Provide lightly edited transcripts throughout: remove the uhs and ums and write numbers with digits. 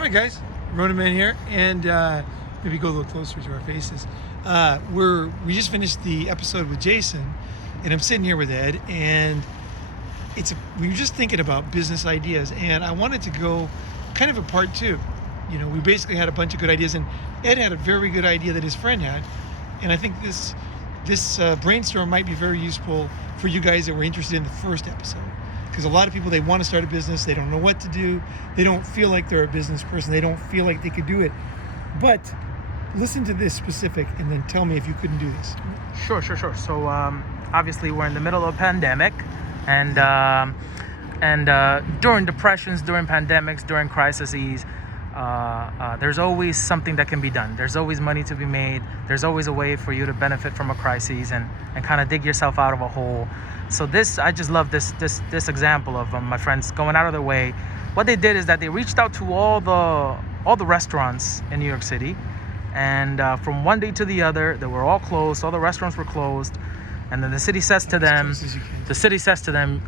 All right, guys, Ronin Man here, and maybe go a little closer to our faces. We just finished the episode with Jason, and I'm sitting here with Ed, and we were just thinking about business ideas, and I wanted to go kind of a part two. You know, we basically had a bunch of good ideas, and Ed had a very good idea that his friend had, and I think this brainstorm might be very useful for you guys that were interested in the first episode. Because a lot of people, they want to start a business, they don't know what to do, they don't feel like they're a business person, they don't feel like they could do it. But listen to this specific and then tell me if you couldn't do this. Sure. So obviously we're in the middle of a pandemic, and during depressions, during pandemics, during crises, there's always something that can be done. There's always money to be made. There's always a way for you to benefit from a crisis and kind of dig yourself out of a hole. So I just love this example of my friends going out of their way. What they did is that they reached out to all the restaurants in New York City, and from one day to the other, they were all closed. All the restaurants were closed, and then the city says to them,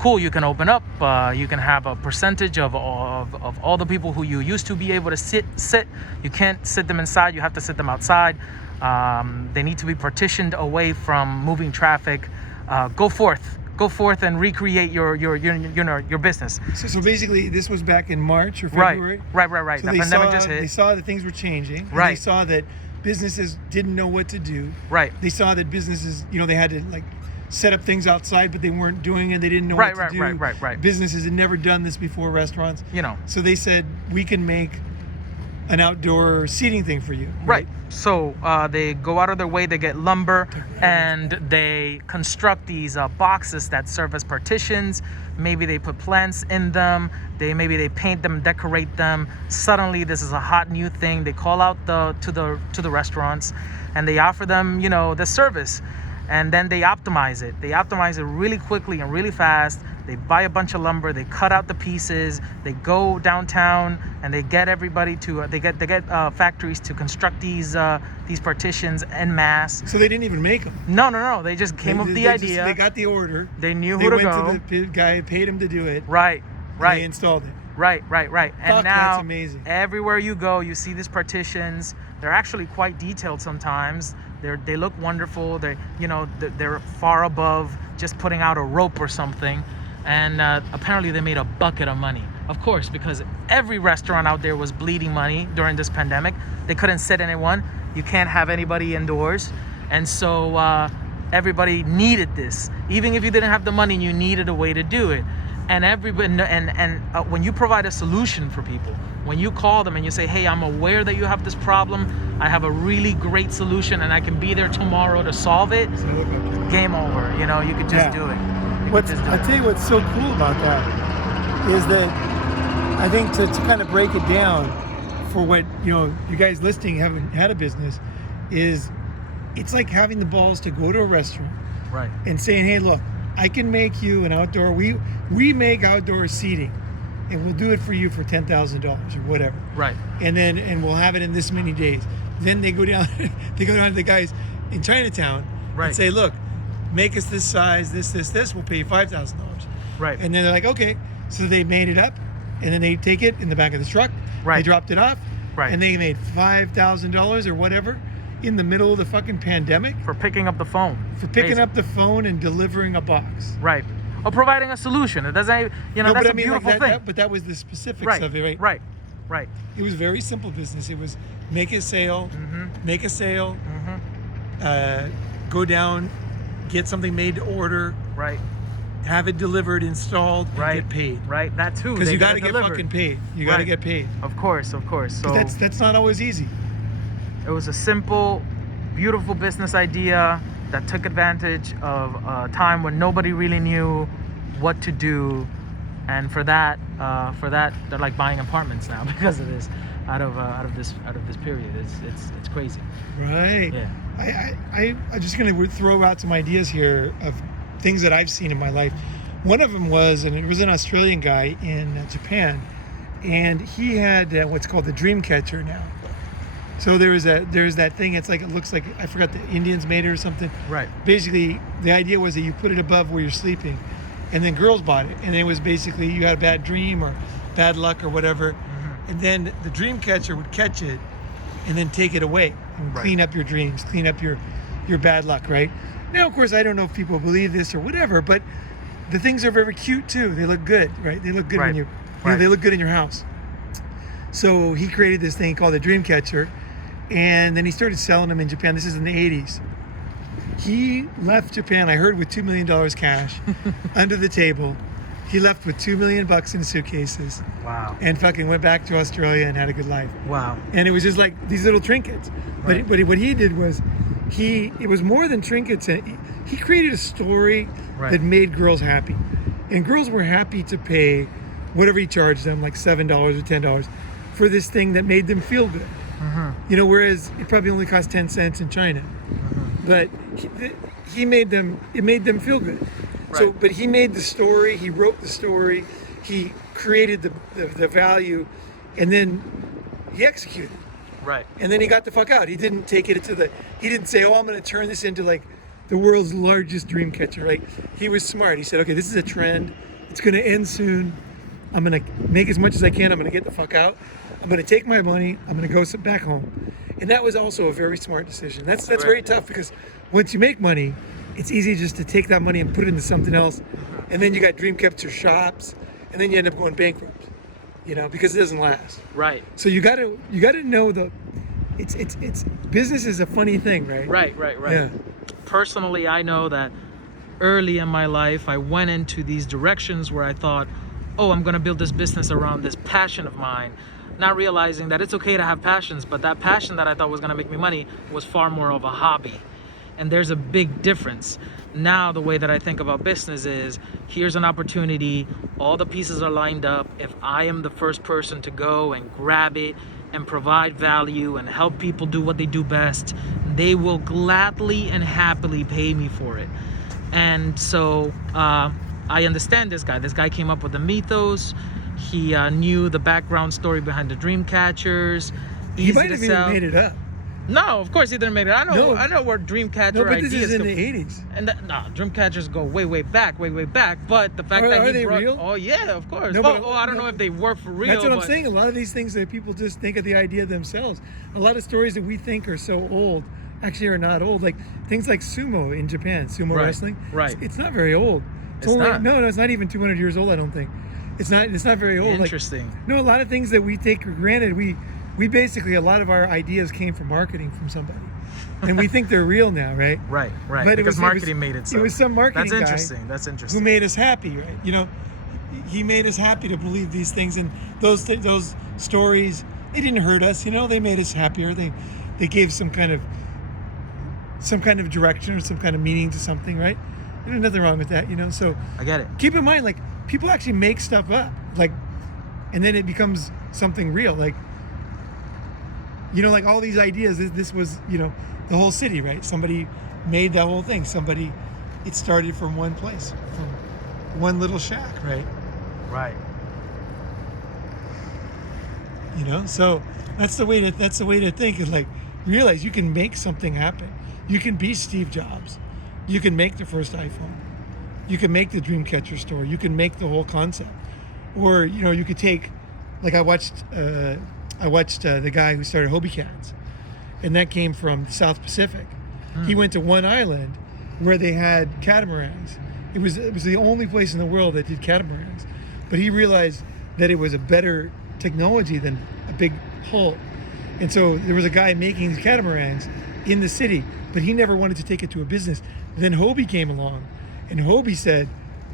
cool, you can open up. You can have a percentage of all the people who you used to be able to sit. You can't sit them inside. You have to sit them outside. They need to be partitioned away from moving traffic. Go forth and recreate your business. So basically, this was back in March or February. Right. So the pandemic just hit. They saw that things were changing. Right. They saw that businesses didn't know what to do. Right. They saw that businesses, they had to set up things outside, but they weren't doing it. They didn't know what to do. Right. Businesses had never done this before, restaurants. So they said, we can make an outdoor seating thing for you. Right. So they go out of their way, they get lumber, and they construct these boxes that serve as partitions. Maybe they put plants in them. Maybe they paint them, decorate them. Suddenly, this is a hot new thing. They call out to the restaurants, and they offer them, the service. And then they optimize it. They optimize it really quickly and really fast. They buy a bunch of lumber. They cut out the pieces. They go downtown and they get everybody to. They get factories to construct these partitions en masse. So they didn't even make them. No. They just came up with the idea. They got the order. They knew who to go. They went to the guy, paid him to do it. Right. They installed it. Right. And now that's amazing. Everywhere you go, you see these partitions. They're actually quite detailed sometimes. They look wonderful. They're far above just putting out a rope or something. And apparently they made a bucket of money. Of course, because every restaurant out there was bleeding money during this pandemic. They couldn't sit anyone. You can't have anybody indoors. And so everybody needed this. Even if you didn't have the money, you needed a way to do it. And when you provide a solution for people, when you call them and you say, hey, I'm aware that you have this problem, I have a really great solution and I can be there tomorrow to solve it, game over. You could just do it. I'll tell you what's so cool about that is that I think to kind of break it down for what, you guys listening haven't had a business, is it's like having the balls to go to a restaurant and saying, hey, look, I can make you an outdoor, we make outdoor seating, and we'll do it for you for $10,000 or whatever. Right. And we'll have it in this many days. Then they go down to the guys in Chinatown and say, look, make us this size, this, we'll pay you $5,000. Right. And then they're like, okay. So they made it up, and then they take it in the back of the truck. Right. They dropped it off. Right. And they made $5,000 or whatever in the middle of the fucking pandemic. For picking up the phone. For picking up the phone and delivering a box. Right. Or providing a solution. It doesn't, that's a beautiful thing. But that was the specifics of it, right? Right. It was very simple business. It was make a sale, go down, get something made to order, have it delivered, installed, and get paid. Right, that too. Because you got to get fucking paid. You got to get paid. Of course. So that's not always easy. It was a simple, beautiful business idea that took advantage of a time when nobody really knew what to do, and for that they're like buying apartments now because of this, out of this period. It's crazy. Right. Yeah. I'm just gonna throw out some ideas here of things that I've seen in my life. One of them was, and it was an Australian guy in Japan, and he had what's called the dream catcher now. So there's that thing. It's like, it looks like, I forgot, the Indians made it or something. Right. Basically, the idea was that you put it above where you're sleeping, and then girls bought it, and it was basically you had a bad dream or bad luck or whatever, and then the dream catcher would catch it and then take it away and Right. clean up your dreams, clean up your bad luck, right? Now, of course, I don't know if people believe this or whatever, but the things are very cute too. They look good, right? They look good Right. when you Right. know, they look good in your house. So he created this thing called the dream catcher, and then he started selling them in Japan. This is in the 80s. He left Japan, I heard, with $2 million cash under the table. He left with $2 million in suitcases Wow. and fucking went back to Australia and had a good life. Wow. And it was just like these little trinkets. Right. But what he did was, it was more than trinkets. He created a story Right. that made girls happy. And girls were happy to pay whatever he charged them, like $7 or $10, for this thing that made them feel good. You know, whereas it probably only cost 10 cents in China. But it made them feel good. So, Right. but he made the story, he wrote the story, he created the value, and then he executed. Right. And then he got the fuck out. He didn't take it he didn't say, oh, I'm going to turn this into like the world's largest dream catcher, right? He was smart. He said, okay, this is a trend. It's going to end soon. I'm going to make as much as I can. I'm going to get the fuck out. I'm going to take my money. I'm going to go sit back home. And that was also a very smart decision. That's very tough, because once you make money, it's easy just to take that money and put it into something else. And then you got dream catcher shops, and then you end up going bankrupt, you know, because it doesn't last. Right. So you got to know it's business is a funny thing, right? Right. Yeah. Personally, I know that early in my life, I went into these directions where I thought, oh, I'm going to build this business around this passion of mine, not realizing that it's okay to have passions, but that passion that I thought was going to make me money was far more of a hobby. And there's a big difference. Now, the way that I think about business is, here's an opportunity, all the pieces are lined up. If I am the first person to go and grab it and provide value and help people do what they do best, they will gladly and happily pay me for it. And so I understand this guy. This guy came up with the mythos. He knew the background story behind the dream catchers. He might have even made it up. No, of course he didn't make it. I know where Dreamcatcher No, but this ideas is in come- the 80s. And Dreamcatchers go way back. But the fact that Are he they brought, real? oh yeah, of course. No, but- I don't know if they work for real. That's what I'm but- saying. A lot of these things that people just think of the idea themselves. A lot of stories that we think are so old actually are not old. Like things like sumo in Japan, sumo Right, wrestling. right. It's not very old. It's only, not. No, it's not even 200 years old. I don't think. It's not very old. Interesting. Like, no, a lot of things that we take for granted, we basically, a lot of our ideas came from marketing from somebody, and we think they're real now, right? Right. But Because marketing made it so. It was some marketing That's guy interesting. who made us happy, right? You know, he made us happy to believe these things, and those stories, they didn't hurt us. You know, they made us happier. They gave some kind of direction or some kind of meaning to something, right? There's nothing wrong with that, you know. So I get it. keep in mind, like, people actually make stuff up, like, and then it becomes something real, like, you know, like all these ideas. This was, you know, the whole city, right? Somebody made that whole thing. It started from one place, from one little shack, right? Right. You know, so that's the way to think, is like, realize you can make something happen. You can be Steve Jobs. You can make the first iPhone. You can make the Dreamcatcher store. You can make the whole concept. Or, you know, you could take, like, I watched the guy who started Hobie Cats, and that came from the South Pacific. He went to one island where they had catamarans. It was the only place in the world that did catamarans. But he realized that it was a better technology than a big hull. And so there was a guy making these catamarans in the city, but he never wanted to take it to a business. Then Hobie came along, and Hobie said,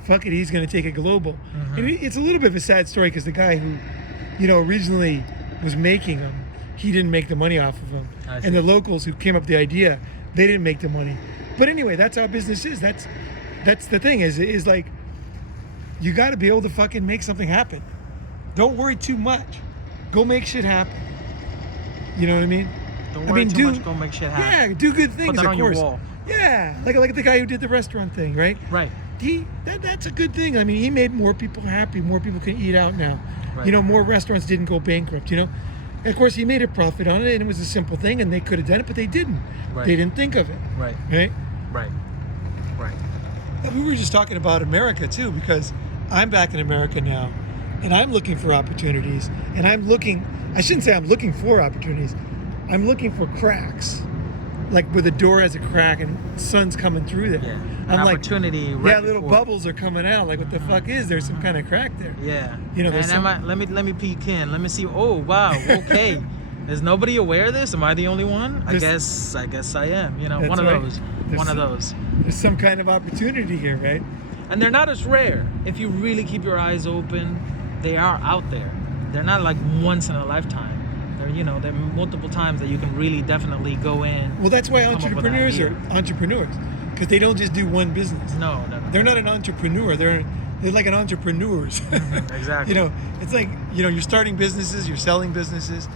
fuck it, he's going to take it global. And it's a little bit of a sad story, because the guy who, you know, originally was making them, he didn't make the money off of them. I see. And the locals who came up with the idea, they didn't make the money. But anyway, that's how business is. That's the thing, is like, you got to be able to fucking make something happen. Don't worry too much. Go make shit happen. You know what I mean? Don't worry too much. Go make shit happen. Yeah, do good things. Put that of on course. your wall. Yeah, like the guy who did the restaurant thing, right? Right. That's a good thing. I mean, he made more people happy. More people can eat out now. Right. You know, more restaurants didn't go bankrupt. You know, and of course he made a profit on it, and it was a simple thing, and they could have done it, but they didn't. Right. They didn't think of it. Right. Right. Right. And we were just talking about America too, because I'm back in America now, and I'm looking for opportunities, and I shouldn't say I'm looking for opportunities, I'm looking for cracks, like where the door has a crack and sun's coming through there. Yeah. I'm like, Opportunity. Right little before. bubbles are coming out. Like, what the fuck is there? Some kind of crack there. Yeah. You know, there's let me peek in. Let me see. Oh wow. Okay. Is nobody aware of this? Am I the only one? I guess I am. You know, That's one of right. those. One of those. There's some kind of opportunity here, right? And they're not as rare. If you really keep your eyes open, they are out there. They're not like once in a lifetime. There are multiple times that you can really definitely go in. Well, that's why come up with an entrepreneurs idea. are entrepreneurs, because they don't just do one business. No. They're not an entrepreneur. They're like an entrepreneurs. Exactly. It's like, you're starting businesses, you're selling businesses.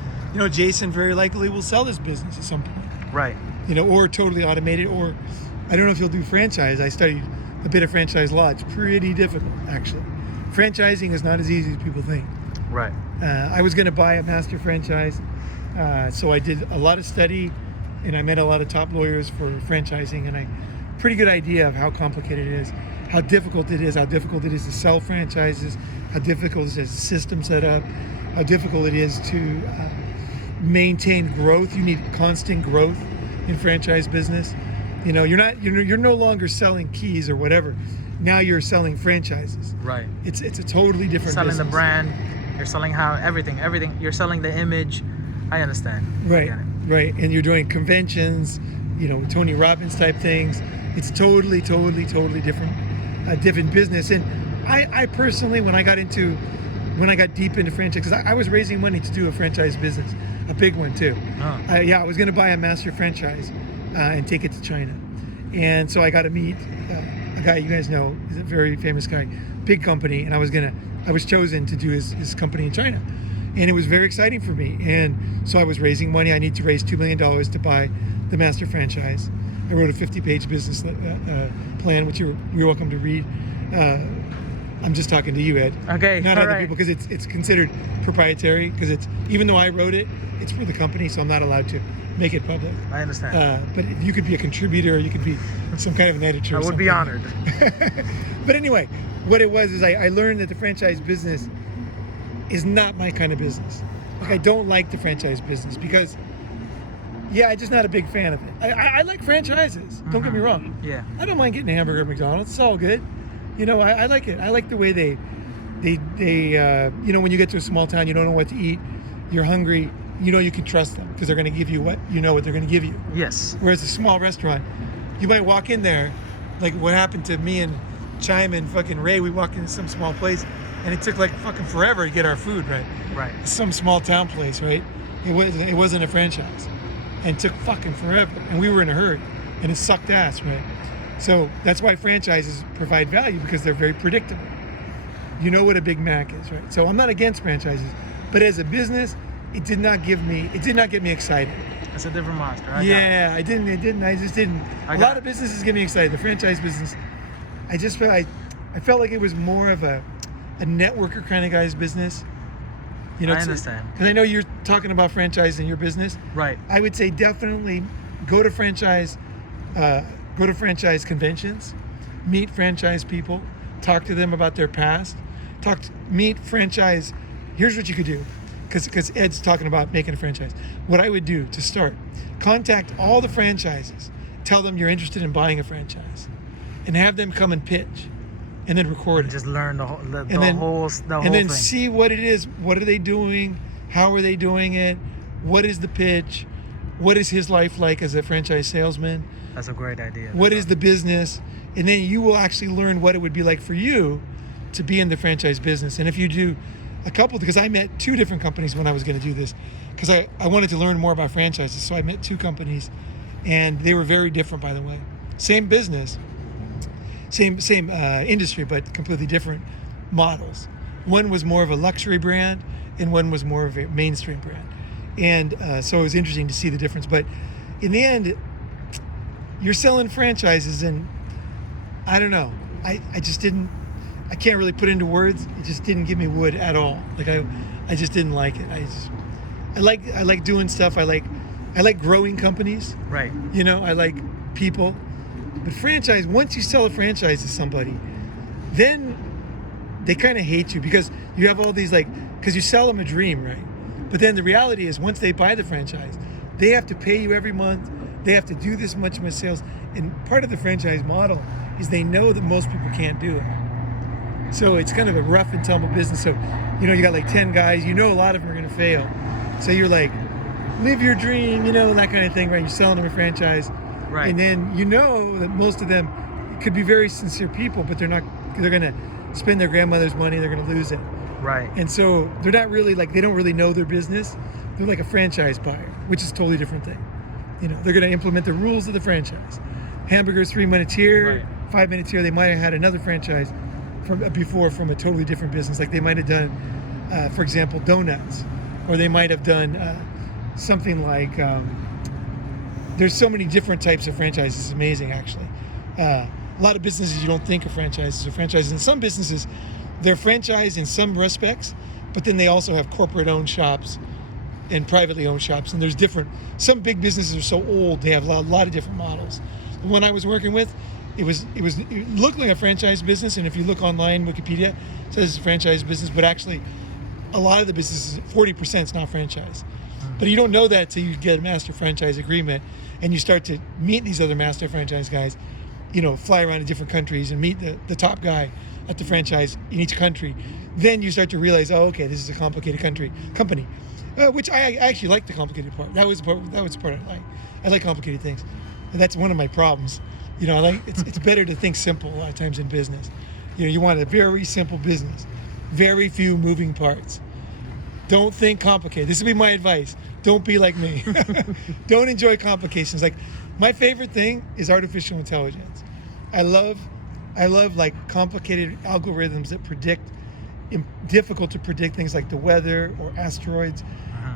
Jason very likely will sell his business at some point. Right. Or totally automate it, or I don't know if he'll do franchise. I studied a bit of franchise law. It's pretty difficult, actually. Franchising is not as easy as people think. Right. I was going to buy a master franchise, so I did a lot of study, and I met a lot of top lawyers for franchising, and pretty good idea of how complicated it is, how difficult it is to sell franchises, how difficult it is to system set up, how difficult it is to maintain growth. You need constant growth in franchise business. You're no longer selling keys or whatever. Now you're selling franchises. Right. It's a totally different Selling business. the brand. You're selling everything. You're selling the image. I understand. Right. I get it. Right. And you're doing conventions, Tony Robbins type things. It's totally different, different business. And I personally, when I got deep into franchise, because I was raising money to do a franchise business, a big one too. Oh. I was going to buy a master franchise and take it to China. And so I got to meet a guy you guys know, he's a very famous guy, big company, and I was chosen to do his company in China. And it was very exciting for me. And so I was raising money. I need to raise $2 million to buy the master franchise. I wrote a 50-page business plan, which you're welcome to read. I'm just talking to you, Ed. Okay, Not all other right. people, because it's considered proprietary, because even though I wrote it, it's for the company, so I'm not allowed to make it public. I understand. But if you could be a contributor, or you could be some kind of an editor. I would be honored. But anyway, what it was is I learned that the franchise business is not my kind of business. Like, I don't like the franchise business because, I'm just not a big fan of it. I like franchises. Don't get me wrong. Yeah. I don't mind getting a hamburger at McDonald's. It's all good. I like it. I like the way they when you get to a small town, you don't know what to eat, you're hungry, you can trust them because they're going to give you what they're going to give you. Yes. Whereas a small restaurant, you might walk in there, like what happened to me and Chime and fucking Ray. We walked into some small place, and it took like fucking forever to get our food, right? Right. Some small town place, right? It wasn't a franchise, and it took fucking forever, and we were in a hurry, and it sucked ass, right? So that's why franchises provide value, because they're very predictable. You know what a Big Mac is, right? So I'm not against franchises, but as a business, it did not get me excited. It's a different monster. I just didn't. A lot of businesses get me excited. The franchise business, I felt like it was more of a networker kind of guy's business. I understand. Because I know you're talking about franchise in your business. Right. I would say definitely go to franchise conventions, meet franchise people, talk to them about their past, meet franchise. Here's what you could do, because Ed's talking about making a franchise. What I would do to start, contact all the franchises, tell them you're interested in buying a franchise, and have them come and pitch, and then record it. Just learn the whole and then thing. see what it is. What are they doing? How are they doing it? What is the pitch? What is his life like as a franchise salesman? That's a great idea. What is the business? And then you will actually learn what it would be like for you to be in the franchise business. And if you do a couple, because I met 2 different companies when I was going to do this, because I wanted to learn more about franchises. So I met 2 companies, and they were very different, by the way. Same business, same industry, but completely different models. One was more of a luxury brand, and one was more of a mainstream brand. And so it was interesting to see the difference. But in the end, you're selling franchises, and I don't know. I can't really put into words. It just didn't give me wood at all. Like I just didn't like it. I like doing stuff. I like growing companies. Right. I like people. But franchise, once you sell a franchise to somebody, then they kind of hate you because you have all these because you sell them a dream, right? But then the reality is once they buy the franchise, they have to pay you every month. They have to do this much sales. And part of the franchise model is they know that most people can't do it. So it's kind of a rough and tumble business. So, you got 10 guys, a lot of them are going to fail. So you're live your dream, and that kind of thing, right? You're selling them a franchise. Right. And then that most of them could be very sincere people, but they're going to spend their grandmother's money, they're going to lose it. Right. And so they're not really they don't really know their business. They're like a franchise buyer, which is a totally different thing. They're going to implement the rules of the franchise. Hamburgers 3 minutes here, Right. 5 minutes here. They might have had another franchise from a totally different business. Like they might have done, for example, donuts, or they might have done something like. There's so many different types of franchises. It's amazing, actually. A lot of businesses you don't think of franchises or franchises. In some businesses, they're franchised in some respects, but then they also have corporate-owned shops and privately owned shops. And there's some big businesses are so old, they have a lot of different models. The one I was working with, it looked like a franchise business, and if you look online, Wikipedia, it says it's a franchise business, but actually a lot of the businesses, 40% is not franchise. But you don't know that until you get a master franchise agreement and you start to meet these other master franchise guys, fly around to different countries and meet the top guy at the franchise in each country. Then you start to realize, oh, okay, this is a complicated company, which I actually like the complicated part. That was the part I like. I like complicated things. And that's one of my problems. It's better to think simple a lot of times in business. You want a very simple business, very few moving parts. Don't think complicated. This would be my advice. Don't be like me. Don't enjoy complications. My favorite thing is artificial intelligence. I love complicated algorithms that predict difficult to predict things like the weather or asteroids.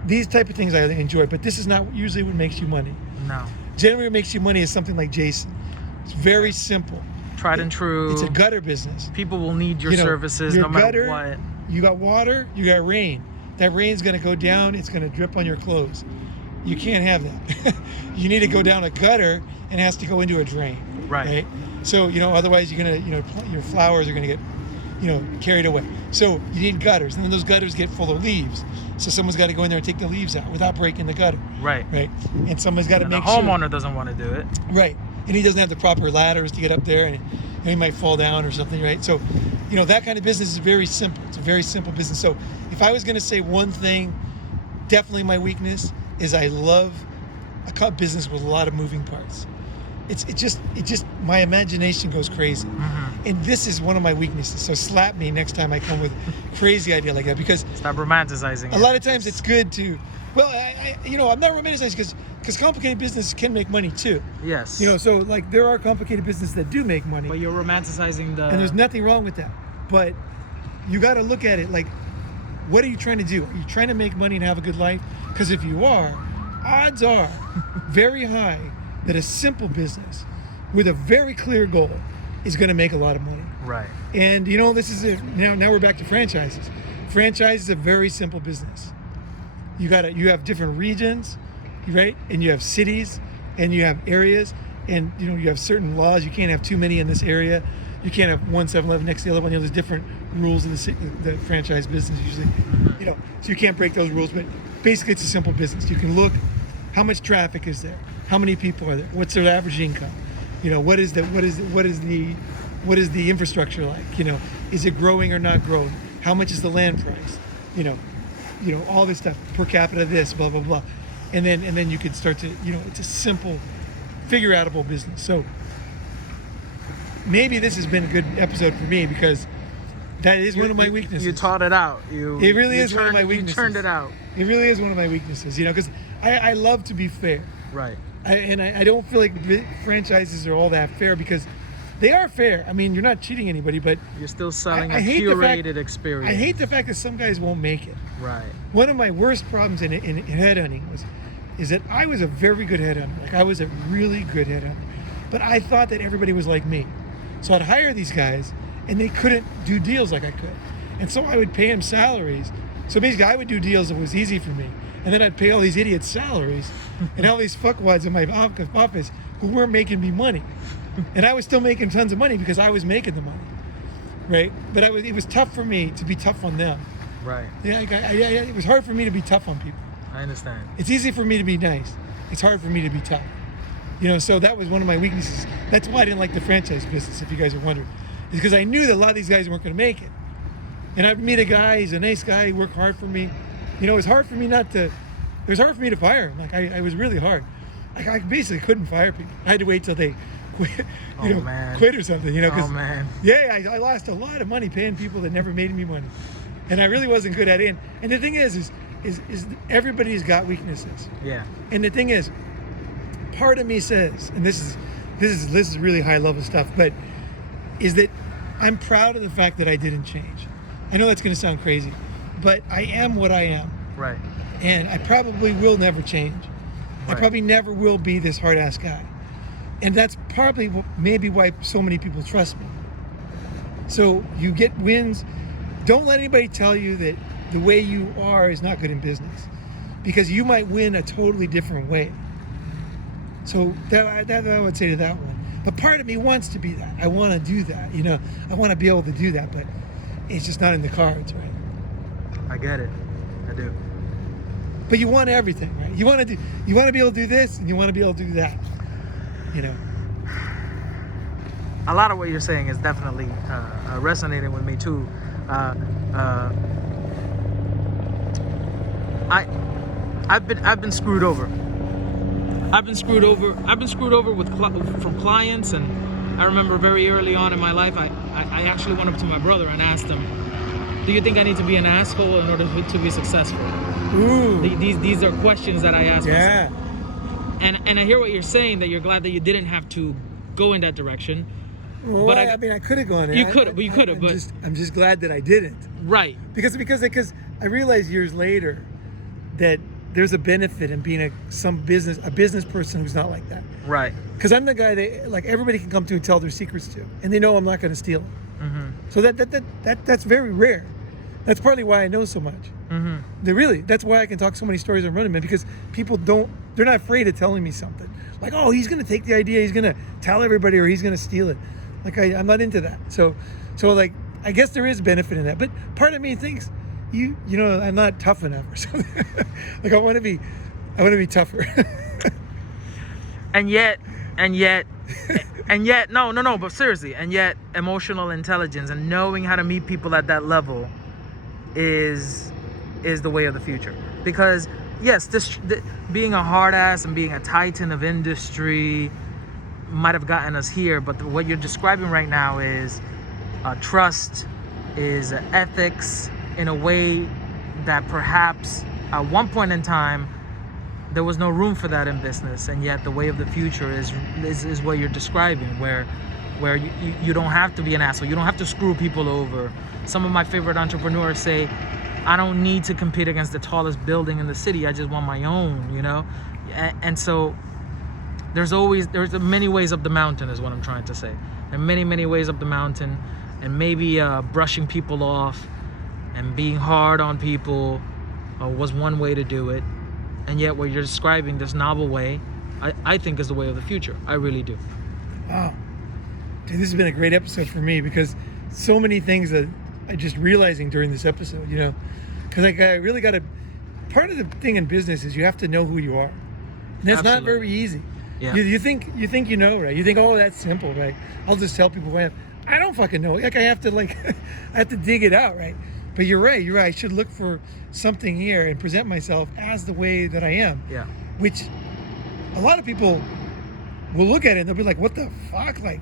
These type of things I enjoy, but this is not usually what makes you money. No. Generally what makes you money is something like Jason. It's very simple. Tried and true. It's a gutter business. People will need your services no matter what. You got water, you got rain. That rain's going to go down, it's going to drip on your clothes. You can't have that. You need to go down a gutter and it has to go into a drain. Right? So, otherwise you're going to, your flowers are going to get, carried away. So you need gutters, and then those gutters get full of leaves. So someone's got to go in there and take the leaves out without breaking the gutter. Right? And someone's got to make sure. The homeowner doesn't want to do it. Right. And he doesn't have the proper ladders to get up there, and he might fall down or something, right? So, that kind of business is very simple. It's a very simple business. So if I was going to say one thing, definitely my weakness is I love a business with a lot of moving parts. It just my imagination goes crazy. And this is one of my weaknesses. So slap me next time I come with a crazy idea like that, because stop romanticizing a lot of times it's good to, well, I'm not romanticizing because complicated business can make money too. Yes. So there are complicated businesses that do make money. But you're romanticizing and there's nothing wrong with that. But you got to look at it what are you trying to do? Are you trying to make money and have a good life? Because if you are, odds are very high that a simple business with a very clear goal is going to make a lot of money. Right. And this is it. Now we're back to franchises. Franchise is a very simple business. You have different regions, right? And you have cities, and you have areas, and you have certain laws. You can't have too many in this area. You can't have one 7-Eleven next to the other one. There's different rules in the franchise business usually. So you can't break those rules. But basically, it's a simple business. You can look, how much traffic is there? How many people are there? What's their average income? What is the infrastructure like? Is it growing or not growing? How much is the land price? All this stuff, per capita this, blah blah blah, and then you can start to, it's a simple, figure outable business. So maybe this has been a good episode for me because that is one of my weaknesses. You taught it out. It really is one of my weaknesses. You turned it out. It really is one of my weaknesses, because I love to be fair. Right. I don't feel like franchises are all that fair because they are fair. I mean, you're not cheating anybody, but you're still selling a curated experience. I hate the fact that some guys won't make it. Right. One of my worst problems in headhunting is that I was a very good headhunter. I was a really good headhunter, but I thought that everybody was like me. So I'd hire these guys, and they couldn't do deals like I could, and so I would pay them salaries. So basically, I would do deals that was easy for me, and then I'd pay all these idiots salaries, and all these fuckwads in my office who weren't making me money, and I was still making tons of money because I was making the money. right? But it was tough for me to be tough on them. Right. Yeah, it was hard for me to be tough on people. I understand. It's easy for me to be nice. It's hard for me to be tough. So that was one of my weaknesses. That's why I didn't like the franchise business, if you guys are wondering. Is because I knew that a lot of these guys weren't going to make it. And I'd meet a guy, he's a nice guy, he worked hard for me. It was hard for me it was hard for me to fire him. Like, I was really hard. I basically couldn't fire people. I had to wait till they quit, quit or something, Oh, man. Yeah, I lost a lot of money paying people that never made me money. And I really wasn't good at it. And the thing is everybody's got weaknesses. Yeah. And the thing is, part of me says, and this is really high level stuff, but is that I'm proud of the fact that I didn't change. I know that's going to sound crazy, but I am what I am. Right. And I probably will never change. Right. I probably never will be this hard ass guy. And that's probably maybe why so many people trust me. So you get wins. Don't let anybody tell you that the way you are is not good in business, because you might win a totally different way. So that I would say to that one. But part of me wants to be that. I want to do that. I want to be able to do that, but it's just not in the cards, right? I get it. I do. But you want everything, right? You want to be able to do this, and you want to be able to do that. A lot of what you're saying is definitely resonating with me too. I've been screwed over. I've been screwed over from clients, and I remember very early on in my life, I actually went up to my brother and asked him, "Do you think I need to be an asshole in order to be successful?" Ooh. These are questions that I ask myself. And I hear what you're saying, that you're glad that you didn't have to go in that direction. Well, but I could have gone in. You could have, but I'm just glad that I didn't. Right. Because I realized years later that there's a benefit in being a business person who's not like that. Right. Because I'm the guy that like everybody can come to and tell their secrets to, and they know I'm not going to steal it. Mm-hmm. So that's very rare. That's partly why I know so much. Mm-hmm. That's why I can talk so many stories on Ronin, because people they're not afraid of telling me something. Like, oh, he's going to take the idea, he's going to tell everybody, or he's going to steal it. Like, I'm not into that. So like, I guess there is benefit in that. But part of me thinks, I'm not tough enough or something. Like, I want to be tougher. and yet, no, but seriously, and yet emotional intelligence and knowing how to meet people at that level is the way of the future. Because yes, being a hard ass and being a titan of industry might have gotten us here, but what you're describing right now is trust, is ethics, in a way that perhaps at one point in time there was no room for that in business, and yet the way of the future is what you're describing, where you don't have to be an asshole, you don't have to screw people over. Some of my favorite entrepreneurs say, I don't need to compete against the tallest building in the city, I just want my own, and so there's many ways up the mountain, is what I'm trying to say. There are many ways up the mountain, and maybe brushing people off and being hard on people was one way to do it. And yet what you're describing, this novel way, I think is the way of the future. I really do. Wow. Dude, this has been a great episode for me, because so many things that I'm just realizing during this episode, because I really got to, part of the thing in business is you have to know who you are. And that's Absolutely. Not very easy. Yeah. You think right? You think, oh, that's simple, right? I'll just tell people who I am. I don't fucking know. Like, I have to dig it out, right? But you're right. I should look for something here and present myself as the way that I am. Yeah. Which a lot of people will look at it and they'll be like, what the fuck? Like,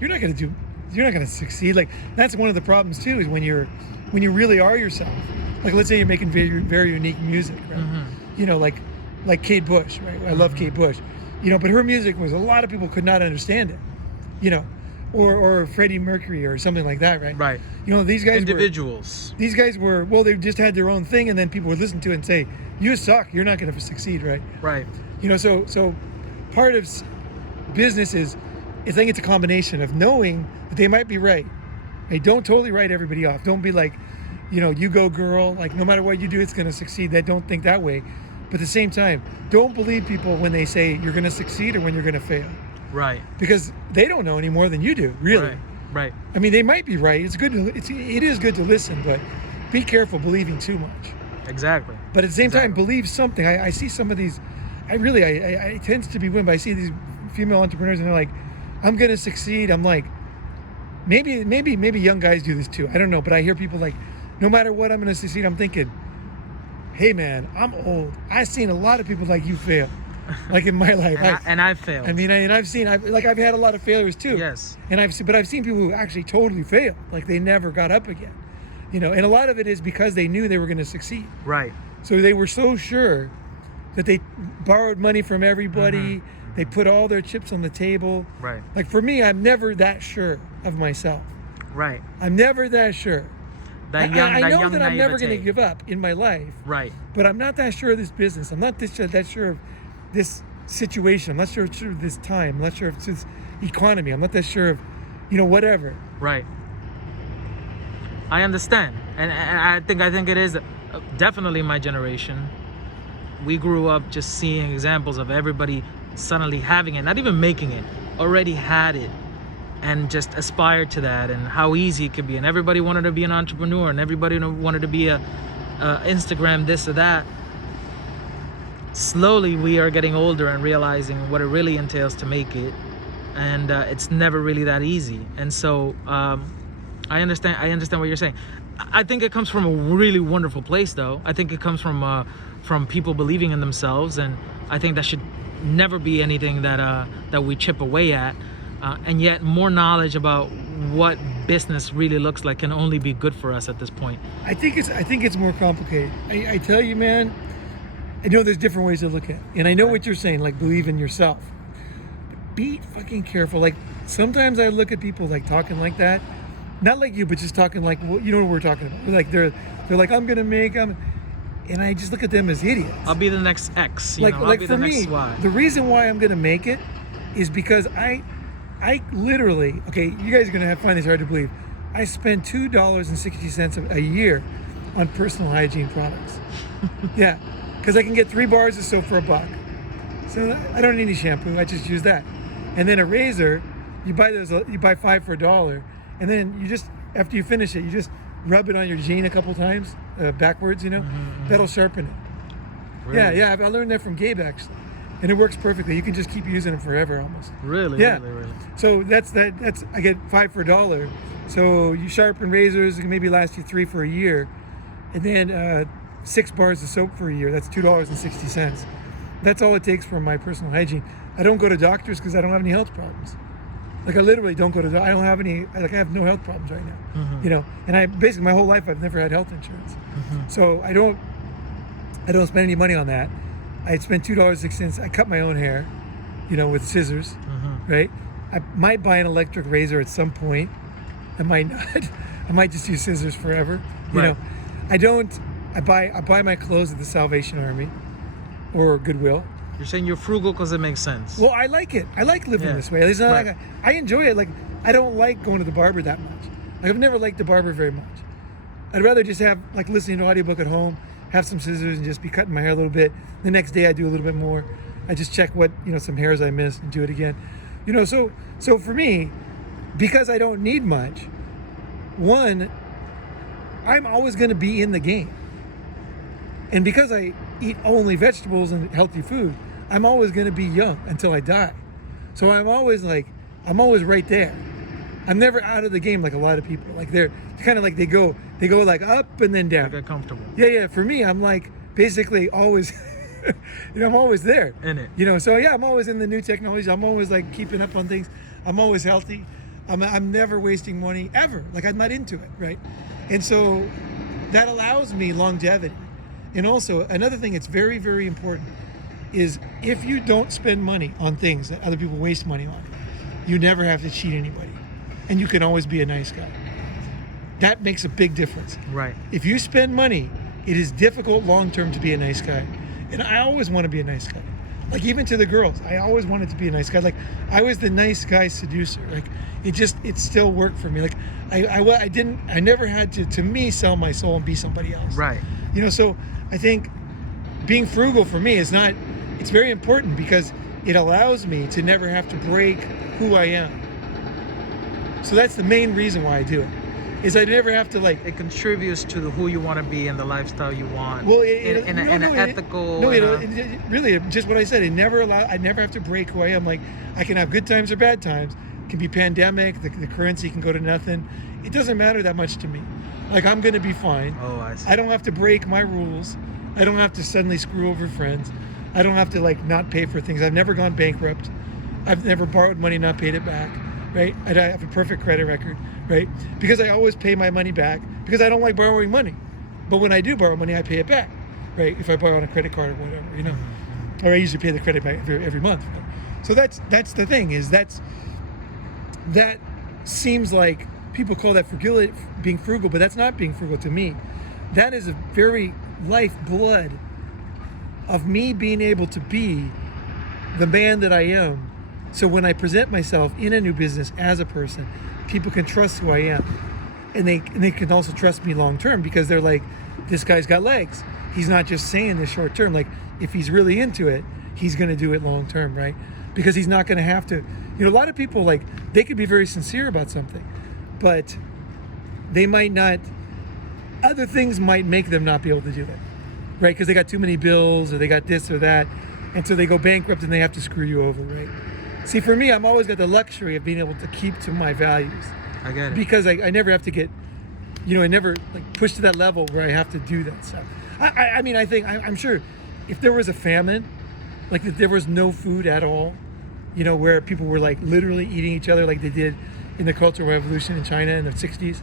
you're not going to succeed. Like, that's one of the problems too, is when you really are yourself. Like, let's say you're making very, very unique music, right? Mm-hmm. Like Kate Bush, right? I love Kate Bush. But her music was, a lot of people could not understand it, or Freddie Mercury or something like that, right? Right. These guys individuals. These guys were, well, they just had their own thing, and then people would listen to it and say, you suck, you're not going to succeed, right? Right. So part of business is I think it's a combination of knowing that they might be right. Hey, don't totally write everybody off. Don't be like, you go girl, like no matter what you do, it's going to succeed. Don't think that way. But at the same time, don't believe people when they say you're going to succeed or when you're going to fail. Right. Because they don't know any more than you do, really. Right. Right. I mean, they might be right. It's good. It is good to listen, but be careful believing too much. Exactly. But at the same time, believe something. I see some of these. I tends to be women, but I see these female entrepreneurs, and they're like, "I'm gonna succeed." I'm like, maybe young guys do this too. I don't know, but I hear people like, "No matter what, I'm gonna succeed." I'm thinking, hey man, I'm old. I've seen a lot of people like you fail, like in my life. I've failed. I mean, I've had a lot of failures too. Yes. And I've seen people who actually totally failed, like they never got up again. And a lot of it is because they knew they were going to succeed. Right. So they were so sure that they borrowed money from everybody. Mm-hmm. They put all their chips on the table. Right. Like for me, I'm never that sure of myself. Right. I'm never that sure. I know that I'm never going to give up in my life. Right. But I'm not that sure of this business. I'm not that sure of this situation. I'm not sure of this time. I'm not sure of this economy. I'm not that sure of, whatever. Right. I understand, and I think it is definitely my generation. We grew up just seeing examples of everybody suddenly having it, not even making it, already had it, and just aspired to that, and how easy it could be. And everybody wanted to be an entrepreneur, and everybody wanted to be a Instagram this or that. Slowly, we are getting older and realizing what it really entails to make it, and it's never really that easy. And so I understand what you're saying. I think it comes from a really wonderful place, though. I think it comes from people believing in themselves, and I think that should never be anything that we chip away at. And yet, more knowledge about what business really looks like can only be good for us at this point. I think it's more complicated. I tell you, man. I know there's different ways to look at it, and I know what you're saying, like believe in yourself. But be fucking careful. Like sometimes I look at people like talking like that, not like you, but just talking like, well, you know what we're talking about. Like they're like, and I just look at them as idiots. I'll be the next X. Like be for the me, next Y. the reason why I'm gonna make it is because I literally, okay, you guys are gonna find this hard to believe. I spend $2.60 a year on personal hygiene products. Yeah. Because I can get 3 bars of soap for $1. So I don't need any shampoo. I just use that. And then a razor, you buy 5 for $1, and then you just, after you finish it, you just rub it on your jean a couple times backwards. Mm-hmm. That'll sharpen it. Really? Yeah. I learned that from Gabe actually, and it works perfectly. You can just keep using them forever almost. Really? Yeah. Really. So that's I get 5 for $1. So you sharpen razors, it can maybe last you 3 for a year, and then 6 bars of soap for a year. That's $2.60. That's all it takes for my personal hygiene. I don't go to doctors because I don't have any health problems. Like I literally don't go to. I don't have any. I have no health problems right now. Mm-hmm. And I basically my whole life I've never had health insurance. Mm-hmm. So I don't spend any money on that. I spend $2.06. I cut my own hair, with scissors. Mm-hmm. Right. I might buy an electric razor at some point. I might not. I might just use scissors forever. Right. I don't. I buy my clothes at the Salvation Army or Goodwill. You're saying you're frugal because it makes sense. Well, I like it. I like living this way. It's not like I enjoy it. Like I don't like going to the barber that much. Like I've never liked the barber very much. I'd rather just have like listening to an audiobook at home, have some scissors, and just be cutting my hair a little bit. The next day I do a little bit more. I just check what some hairs I missed and do it again. So for me, because I don't need much, one, I'm always going to be in the game. And because I eat only vegetables and healthy food, I'm always going to be young until I die. So I'm always right there. I'm never out of the game like a lot of people. Like they're kind of like they go like up and then down. They get comfortable. Yeah. For me, I'm like basically always, I'm always there. In it. So yeah, I'm always in the new technology. I'm always like keeping up on things. I'm always healthy. I'm never wasting money ever. Like I'm not into it, right? And so that allows me longevity. And also, another thing that's very, very important is if you don't spend money on things that other people waste money on, you never have to cheat anybody. And you can always be a nice guy. That makes a big difference. Right. If you spend money, it is difficult long-term to be a nice guy. And I always want to be a nice guy. Like even to the girls, I always wanted to be a nice guy. Like I was the nice guy seducer. Like it still worked for me. Like I never had to me, sell my soul and be somebody else. Right. So I think being frugal for me it's very important because it allows me to never have to break who I am. So that's the main reason why I do it. Is I never have to like. It contributes to who you want to be and the lifestyle you want. Well, in an ethical. No, really, just what I said. I never have to break who I am. Like, I can have good times or bad times. It can be pandemic. The currency can go to nothing. It doesn't matter that much to me. Like, I'm gonna be fine. Oh, I see. I don't have to break my rules. I don't have to suddenly screw over friends. I don't have to like not pay for things. I've never gone bankrupt. I've never borrowed money, not paid it back. Right? I have a perfect credit record, right? Because I always pay my money back because I don't like borrowing money. But when I do borrow money, I pay it back, right? If I borrow on a credit card or whatever, you know, or I usually pay the credit back every month. So that's the thing is that seems like people call that being frugal, but that's not being frugal to me. That is a very lifeblood of me being able to be the man that I am. So when I present myself in a new business as a person, people can trust who I am. And they can also trust me long term because they're like, this guy's got legs. He's not just saying this short term. Like, if he's really into it, he's going to do it long term, right? Because he's not going to have to. You know, a lot of people, like, they could be very sincere about something, but they might not, other things might make them not be able to do it, right? Because they got too many bills or they got this or that. And so they go bankrupt and they have to screw you over, right? See, for me, I'm always got the luxury of being able to keep to my values. I get it. Because I never have to get, you know, I never like push to that level where I have to do that stuff. I mean, I'm sure if there was a famine, like if there was no food at all, you know, where people were like literally eating each other like they did in the Cultural Revolution in China in the 60s,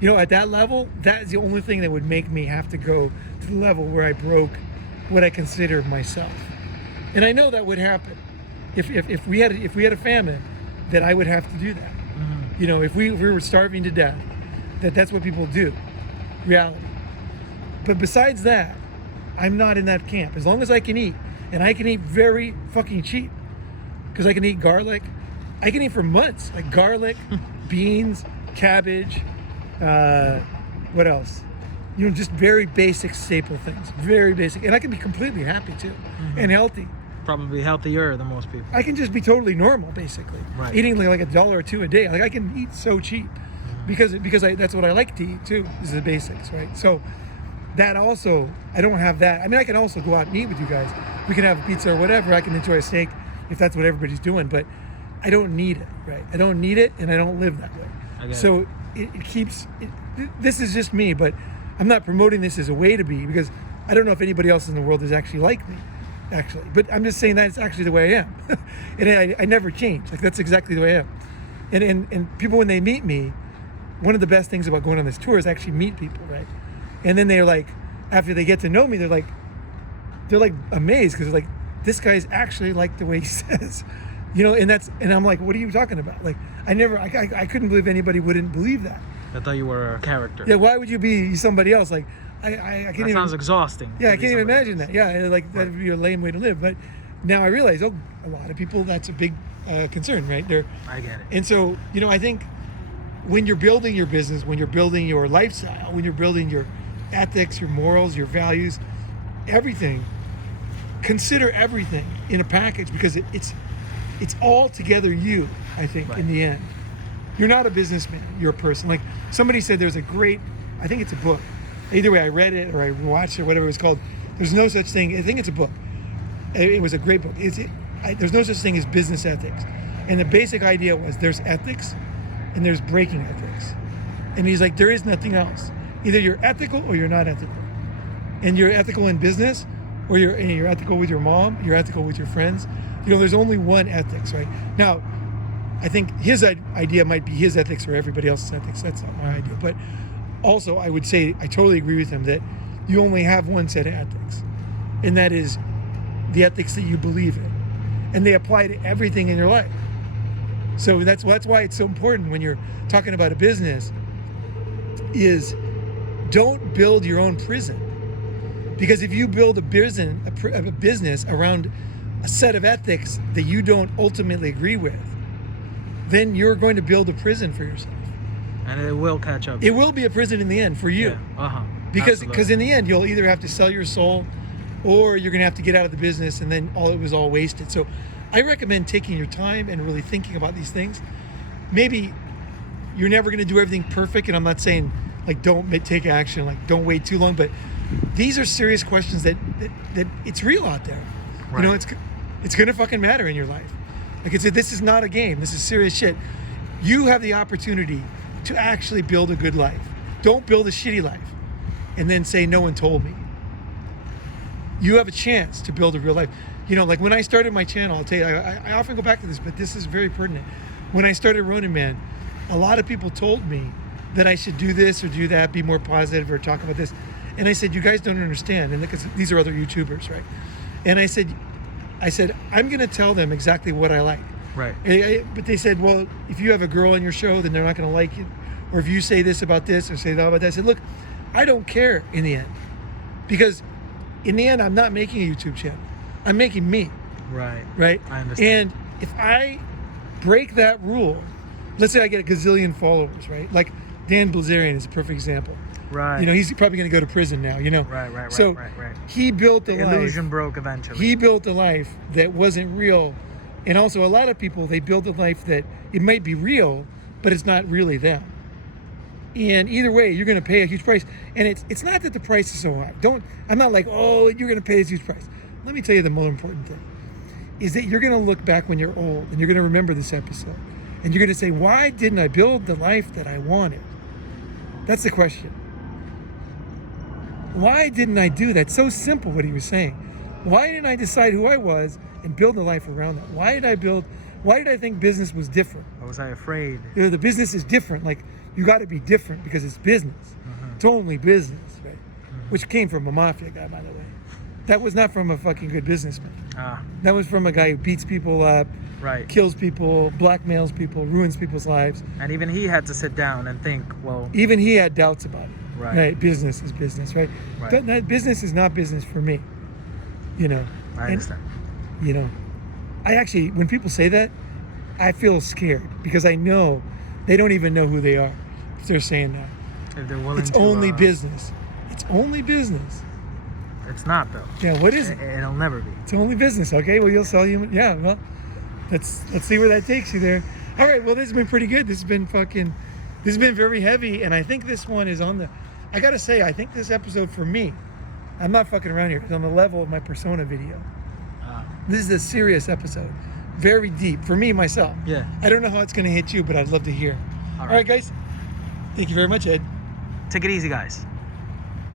you know, at that level, that is the only thing that would make me have to go to the level where I broke what I consider myself. And I know that would happen. If we had a famine, that I would have to do that. Mm-hmm. You know, if we were starving to death, that's what people do. Reality. But besides that, I'm not in that camp. As long as I can eat, and I can eat very fucking cheap, because I can eat garlic. I can eat for months, like garlic, beans, cabbage. What else? You know, just very basic staple things. Very basic, and I can be completely happy too, and healthy. Probably healthier than most people. I can just be totally normal, basically. Right. Eating like $1 or $2 a day. Like I can eat so cheap because that's what I like to eat too. Is the basics, right? So that also, I don't have that. I mean, I can also go out and eat with you guys. We can have pizza or whatever. I can enjoy a steak if that's what everybody's doing. But I don't need it, right? I don't need it, and I don't live that way. So it keeps. This is just me, but I'm not promoting this as a way to be because I don't know if anybody else in the world is actually like me. Actually, but I'm just saying that it's actually the way I am. And I never change. Like, that's exactly the way I am. And people, when they meet me, one of the best things about going on this tour is actually meet people, right? And then they're like, after they get to know me, they're like amazed because they're like, this guy's actually like the way he says, you know. And I'm like, what are you talking about? Like, I couldn't believe anybody wouldn't believe that. I thought you were a character. Yeah, why would you be somebody else? Like, I can't even. That sounds exhausting. Yeah, I can't even imagine that. Yeah, like that'd be a lame way to live. But now I realize, a lot of people, that's a big concern, right? I get it. And so, you know, I think when you're building your business, when you're building your lifestyle, when you're building your ethics, your morals, your values, everything, consider everything in a package because it's all together you, I think, in the end. You're not a businessman, you're a person. Like somebody said there's a great, I think it's a book. Either way, I read it or I watched it, whatever it was called. There's no such thing. I think it's a book. It was a great book. There's no such thing as business ethics. And the basic idea was there's ethics and there's breaking ethics. And he's like, there is nothing else. Either you're ethical or you're not ethical. And you're ethical in business or you're ethical with your mom, you're ethical with your friends. You know, there's only one ethics, right? Now, I think his idea might be his ethics or everybody else's ethics. That's not my idea. But also, I would say I totally agree with him that you only have one set of ethics, and that is the ethics that you believe in, and they apply to everything in your life. So that's why it's so important when you're talking about a business is don't build your own prison, because if you build a business around a set of ethics that you don't ultimately agree with, then you're going to build a prison for yourself. And it will catch up. It will be a prison in the end for you. Yeah. Because in the end, you'll either have to sell your soul or you're going to have to get out of the business and then it was all wasted. So I recommend taking your time and really thinking about these things. Maybe you're never going to do everything perfect. And I'm not saying like don't take action, like don't wait too long. But these are serious questions that it's real out there. Right. You know, it's going to fucking matter in your life. Like this is not a game. This is serious shit. You have the opportunity to actually build a good life. Don't build a shitty life and then say no one told me. You have a chance to build a real life. You know, like when I started my channel, I'll tell you, I often go back to this, but this is very pertinent. When I started Ronin Man, a lot of people told me that I should do this or do that, be more positive or talk about this. And I said, you guys don't understand. And because these are other YouTubers, right? And I said, I'm going to tell them exactly what I like. Right. But they said, well, if you have a girl on your show, then they're not going to like it. Or if you say this about this or say that about that. I said, look, I don't care in the end. Because in the end, I'm not making a YouTube channel. I'm making me. Right. Right? I understand. And if I break that rule, let's say I get a gazillion followers, right? Like Dan Bilzerian is a perfect example. Right. You know, he's probably going to go to prison now, you know? Right. So he built a life. Illusion broke eventually. He built a life that wasn't real. And also a lot of people, they build a life that it might be real, but it's not really them. And either way, you're going to pay a huge price. And it's not that the price is so high. I'm not like, oh, you're going to pay this huge price. Let me tell you the more important thing is that you're going to look back when you're old and you're going to remember this episode. And you're going to say, why didn't I build the life that I wanted? That's the question. Why didn't I do that? So simple what he was saying. Why didn't I decide who I was and build a life around that? Why did I think business was different? Or was I afraid? You know, the business is different. Like, you got to be different because it's business. It's only business, right? Which came from a mafia guy, by the way. That was not from a fucking good businessman. That was from a guy who beats people up, right, kills people, blackmails people, ruins people's lives. And even he had to sit down and think, well... Even he had doubts about it. Right. Business is business, right? Right. Business is not business for me, you know. I understand. You know, I actually, when people say that, I feel scared because I know they don't even know who they are if they're saying that. If they're willing it's to... only business. It's only business. It's not, though. Yeah, what is it? It'll never be. It's only business. Okay, well, you'll sell you. Yeah, well, let's see where that takes you there. All right, well, this has been pretty good. This has been very heavy, and I think this one is on the... I gotta say, I think this episode for me, I'm not fucking around here, it's on the level of my persona video. This is a serious episode. Very deep, for me, myself. Yeah. I don't know how it's gonna hit you, but I'd love to hear. All right, guys. Thank you very much, Ed. Take it easy, guys.